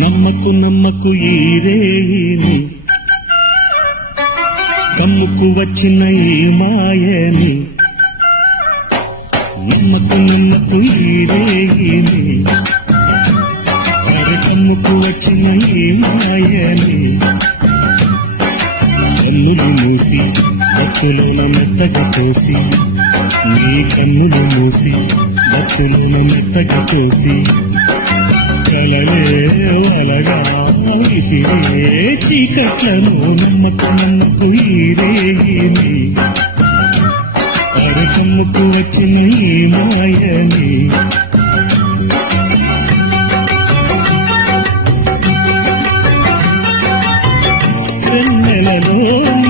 నమ్మకు నమ్మకు ఈ రేయిని కమ్ముకు వచ్చిన ఈ మాయని నమ్మకు నమ్మకు ఈ రేయిని కమ్ముకు వచ్చిన ఈ మాయని కన్నులు మూసి భక్తులోన మెత్తగా తోసి నీ కన్నులు మూసి భక్తులోన మెత్తగా తోసి కలలే వలగా విసిరే చీకట్లను నమ్మకు నమ్మకు ఈ రేగిని అరకమ్ముకు వచ్చిన ఈ మాయని